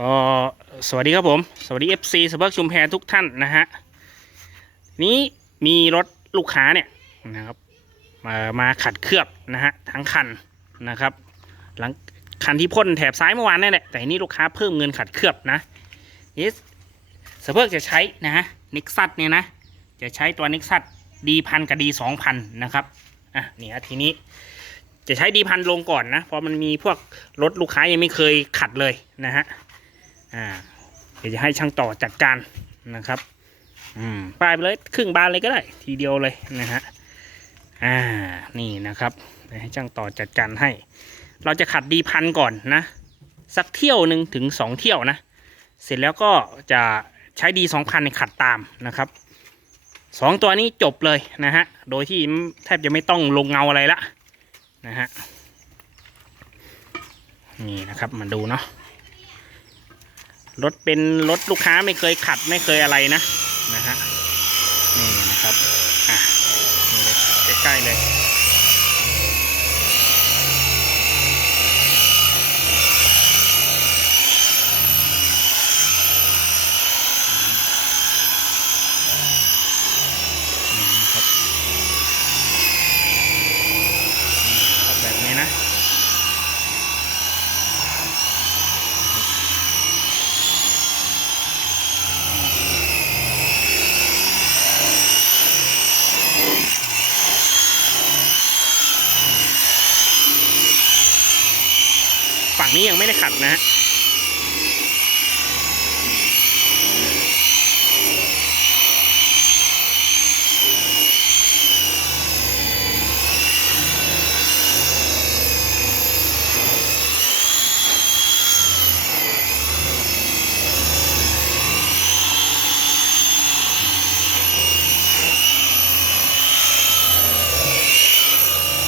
ก็สวัสดีครับผม สวัสดี FC สเบิร์กชุมแพรทุกท่านนะฮะนี้มีรถลูกค้าเนี่ยนะครับมามาขัดเคลือบนะฮะทั้งคันนะครับหลังคันที่พ่นแถบซ้ายเมื่อวานนั่นแหละแต่นี้ลูกค้าเพิ่มเงินขัดเคลือบนะนี่สเบิร์กจะใช้นะฮะนิกซัตเนี่ยนะจะใช้ตัวนิกซัตดีพันกับดีสองพันนะครับอะเนี่ยทีนี้จะใช้ดีพันลงก่อนนะเพราะมันมีพวกรถลูกค้ายังไม่เคยขัดเลยนะฮะ อ่าเดี๋ยวจะให้ช่างต่อจัดการนะครับอืมป้ายไปเลยครึ่งบานเลยก็ได้ ทีเดียวเลยนะฮะอ่านี่นะครับให้ช่างต่อจัดการให้ เราจะขัดดีพันก่อนนะสักเที่ยวหนึ่งถึงสองเที่ยวนะ เสร็จแล้วก็จะใช้ดีสองพันในขัดตามนะครับสองตัวนี้จบเลยนะฮะ โดยที่แทบจะไม่ต้องลงเงาอะไรละนะฮะ นี่นะครับมาดูเนาะ รถเป็นรถลูกค้าไม่เคยขัดไม่เคยอะไรนะนะฮะนี่นะครับอะนี่เลยครับใกล้ๆเลยนี่นะครับนี่นะครับแบบนี้นะ ฝั่ง นี้ยังไม่ได้ขัดนะฮะ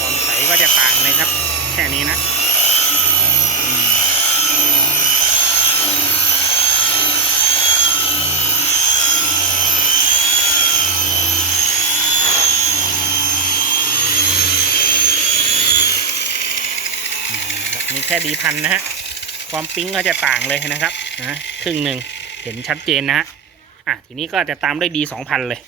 ความใสก็จะต่างเลยครับ แค่นี้นะ มีแค่ดีพันนะฮะ ความปิ้งก็จะต่างเลยนะครับนะครึ่งหนึ่งเห็นชัดเจนนะฮะอะทีนี้ก็จะตามด้วยดีสองพันเลย